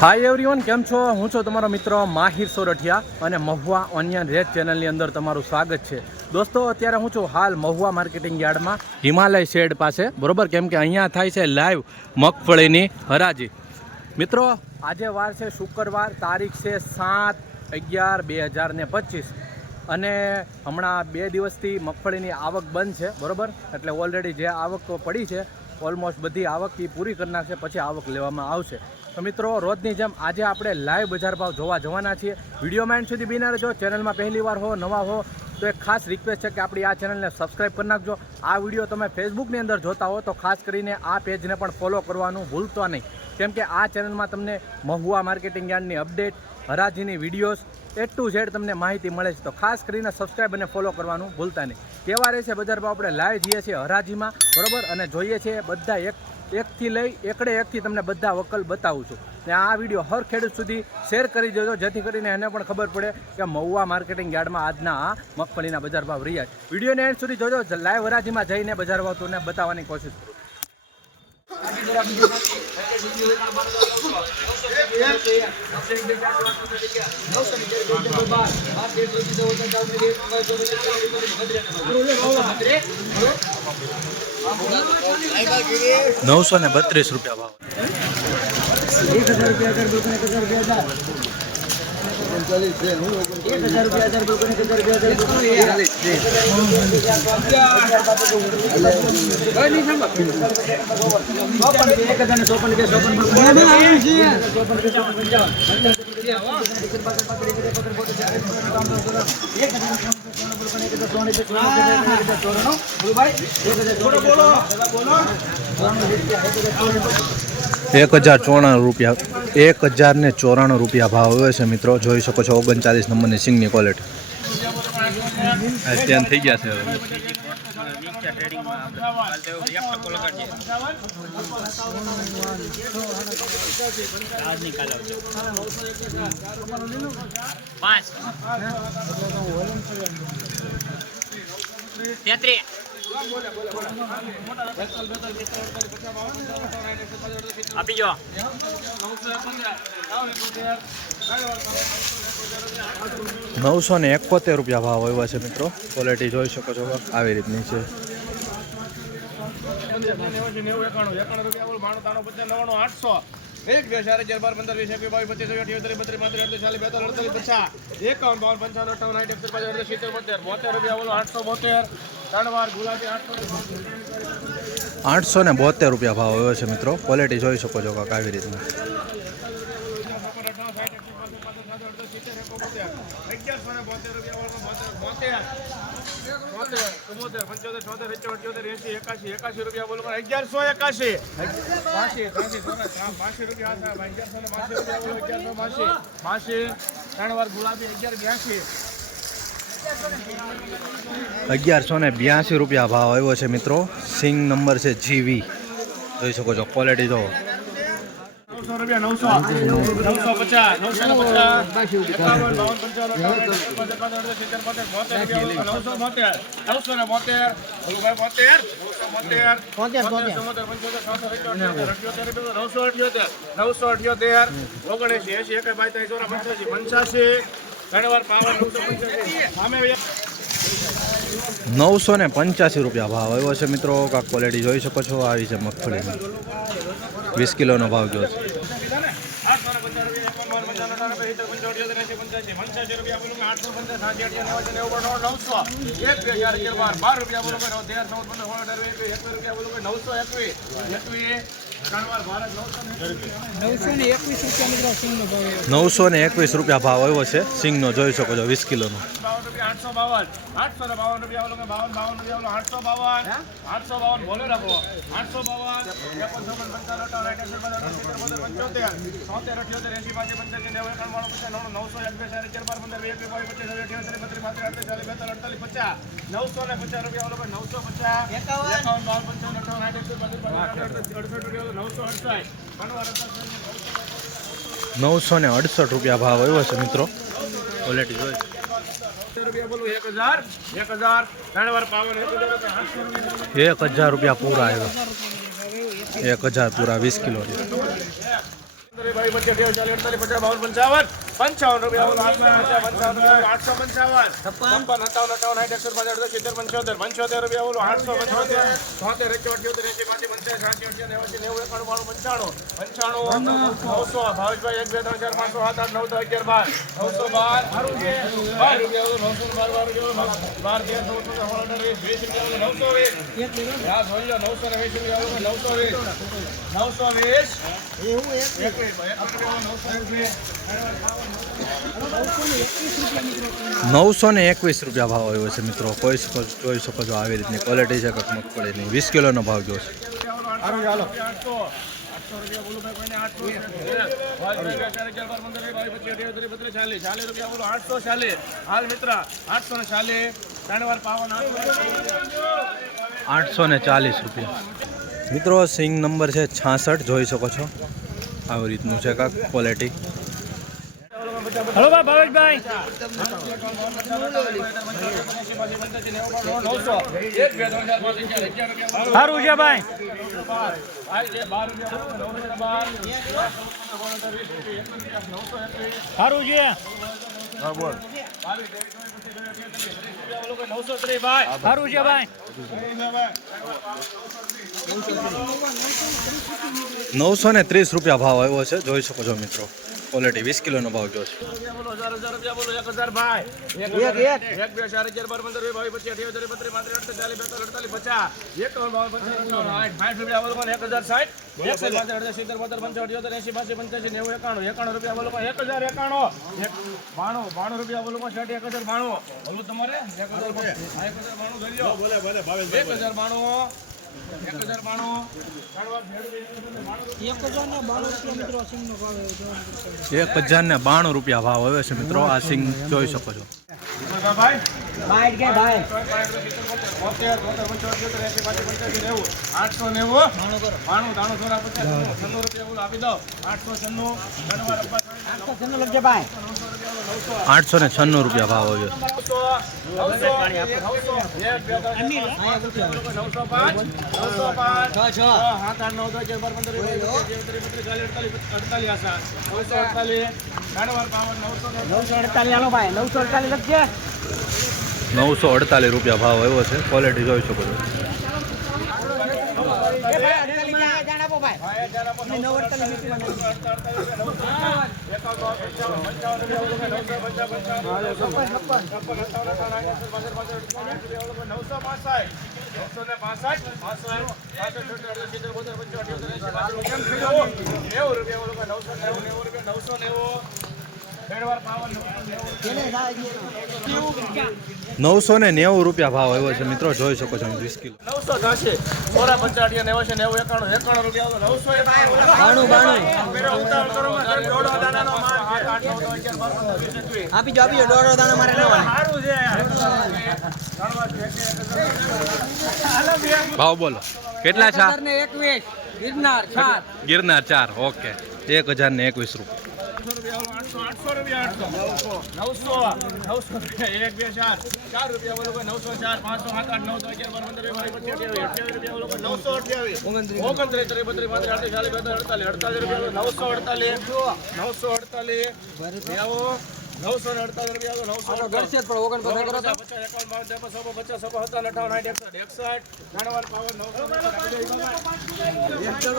Hi everyone केम छो हूँ छो तमारो मित्र माहिर सोरठिया અને મહુવા ઓનિયન રેડ ચેનલની અંદર તમારું સ્વાગત છે। દોસ્તો અત્યારે હું છું હાલ મહુવા માર્કેટિંગ યાર્ડમાં હિમાલય શેડ પાસે બરોબર, કેમ કે અહીંયા થાય છે લાઈવ મગફળીની હરાજી। મિત્રો આજે વાર છે શુક્રવાર, તારીખ છે 7/11/2025 અને હમણાં 2 દિવસથી મગફળીની આવક બંધ છે બરોબર, એટલે ઓલરેડી જે આવક પડી છે ઓલમોસ્ટ બધી આવક પૂરી કરી નાખશે, પછી આવક લેવામાં આવશે। तो मित्रों रोजनी जेम आज आपणे लाइव बजार भाव जोवा जवाना छीए। विडियो में एंड सुधी बीना रहो। चेनल में पहली बार हो नवा हो तो एक खास रिक्वेस्ट है कि आपणी आ चेनल ने सब्सक्राइब कर नाखजो। आ विडियो तमे फेसबुक अंदर जोता हो तो खास करीने आ पेज ने पण फॉलो करवानुं भूलता नहीं, केम के आ चेनल में तमने महुआ मार्केटिंग यार्डनी अपडेट, हराजीनी विडियोज ए टू झेड तमने माहिती मळे छे, तो खास करीने सब्सक्राइब अने फॉलो करवानुं भूलता नहीं। केवा रहे छे बजार भाव आपणे लाइव जीए छीए हराजीमां बरोबर, अने जोईए छे बधा एक थी लई एकड़े एक थी तमने बधा वकल बतावुं छुं। ने आ विडियो हर खेडूत सुधी शेर करी देजो, जेथी करीने एने पण खबर पड़े कि महुआ मार्केटिंग यार्डमां आजना आ मगफळीना बजार भाव रह्या छे। विडियोने एंड सुधी जोजो, लाइव हराजीमां जईने बजार भाव तोने बताववानी कोशिश करूं। ₹932 भाव। 1000 रुपया 1000 ₹1094 भाव हुए छे। मित्रों जोई शको छो 39 नंबरनी सिंगनी क्वॉलिटी स्टेन थई गया छे। આપી જો ₹971 भाव આવ્યા છે। મિત્રો ક્વોલિટી જોઈ શકો છો આવી રીતની છે। 872 ભાવ આવ્યો છે। મિત્રો ક્વોલિટી જોઈ શકો છો આવી રીતના। ₹1182 ભાવ આવ્યો છે। મિત્રો સિંગ નંબર છે GV, જોઈ શકો છો ક્વોલિટી જો। ₹985 ભાવ આવ્યો છે। મિત્રો ક્વોલિટી જોઈ શકો છો આવી છે મગફળીની। 20 કિલોનો ભાવ ગયો છે। ₹921 ભાવ આવ્યો છે સિંગનો, જોઈ શકો છો 20 કિલોનો। 852 બોલો રાખો ₹968 ભાવ આવ્યો છે। મિત્રો ક્વોલિટી જોઈ ₹1000 पूरा आएगा। 1000 पूरा 20 किलो। ભાઈ 25, 40, 48, 50, 52, 55 રૂપિયા બોલો 855, 855, 57, 58, 59, 60, 70, 75, 75 રૂપિયા બોલો 875, 73, 78, 79, 80, 85, ભાવેશભાઈ 1, 2, 3, 4, 5, 6, 7, 8, 9, 10, 11, 12, 921 રૂપિયા ભાવ આવ્યો છે મિત્રો. જોઈ શકો છો આવી રીતની ક્વોલિટી છે કંઈક મગફળીની. 20 કિલોનો ભાવ જો છે. હાલ મિત્ર 840 ત્રણ પાવન 840 રૂપિયા મિત્રો. સિંગ નંબર છે 66. જોઈ શકો છો આવી રીતનું છે કાંક ક્વોલિટી. હલો ભાવેશભાઈ સારું છે ભાઈ સારું છે સારું છે ભાઈ 930 રૂપિયા ભાવ આવ્યો છે. જોઈ શકો છો મિત્રો ક્વોલિટી. 20 કિલોનો ભાવ જો છે. ₹1092 રૂપિયા ભાવ આવ્યો છે મિત્રો. આ સિંગ જોઈ શકો છો. ₹896 રૂપિયા ભાવ આવ્યો છે. 948 રૂપિયા ભાવ આવ્યો છે. ક્વોલિટી જોઈ શકો છો. ₹990 રૂપિયા ભાવ આવ્યો છે મિત્રો. જોઈ શકો છો 20 કિલો. 980 સોરા 50 90 90 91 રૂપિયા 991 આપી જો દોડો દાણા મારે ભાવ બોલો કેટલા છે? 21 ગિરનાર 4 ગિરનાર 4. ઓકે 1021 રૂપિયા. 800 રૂપિયા 900 1 2 4 રૂપિયા બોલો 904 500 7 8 9 10 11 12 13 રૂપિયા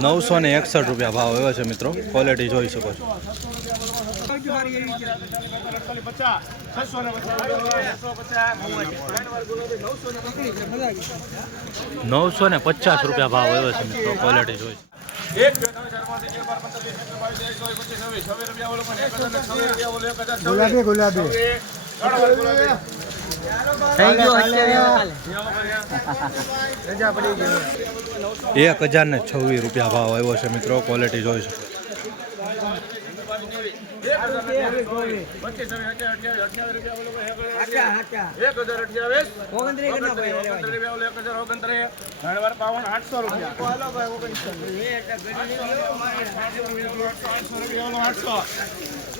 928 ₹961 રૂપિયા ભાવ આવ્યો છે મિત્રો. ક્વોલિટી જોઈ શકો છો. 950 રૂપિયા ભાવ આવ્યો છે મિત્રો. ક્વોલિટી જોઈ. 1 2 3 4 5 6 7 8 9 10 11 12 13 ગુલાબી થેન્ક યુ 1026 રૂપિયા ભાવ આવ્યો છે મિત્રો. ક્વોલિટી જોઈ શકો.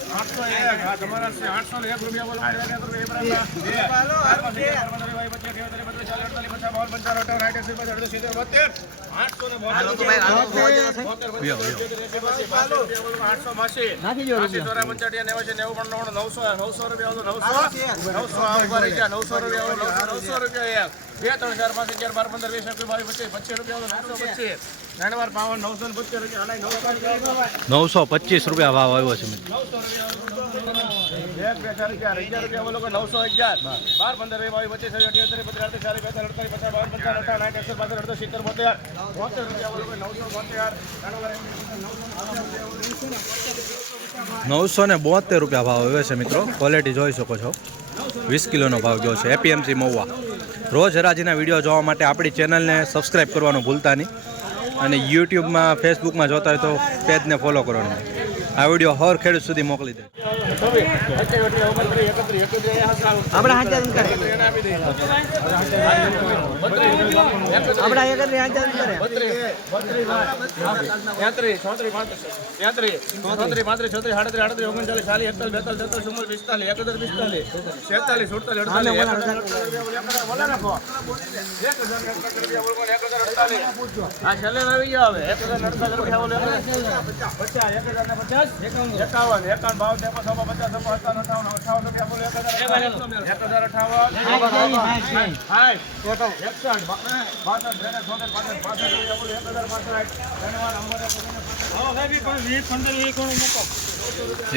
800 801 આ તમારા છે 801 રૂપિયા બોલો 1 રૂપિયા નાખી જો રૂપિયા 925 રૂપિયા ભાવ આવ્યો છે મિત્રો. 972 રૂપિયા ભાવ આવ્યો છે મિત્રો. ક્વોલિટી જોઈ શકો છો. 20 કિલોનો ભાવ ગયો છે. એપીએમસી મહુવા. રોજ હરાજીના વિડીયો જોવા માટે આપણી ચેનલને સબસ્ક્રાઈબ કરવાનું ભૂલતા નહીં અને યુટ્યુબમાં ફેસબુકમાં જોતા હોય તો પેજને ફોલો કરવાનું. આ વિડીયો હર ખેડૂત સુધી મોકલી દે. આપણા હાજર કરે આપણા એક હાજર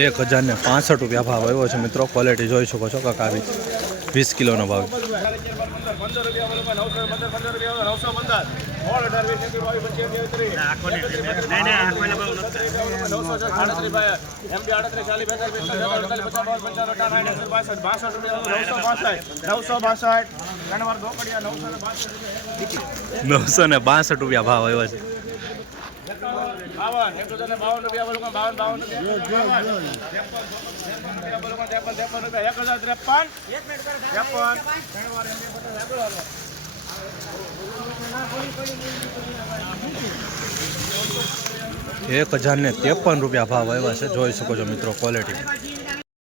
એક 1065 રૂપિયા ભાવ આવ્યો છે મિત્રો. ક્વોલિટી જોઈ શકો છો કાકા. આવી 20 કિલોનો ભાવ. 962 રૂપિયા ભાવ આવ્યો છે. 1053 રૂપિયા ભાવ આવ્યા છે. જોઈ શકો છો મિત્રો ક્વોલિટી.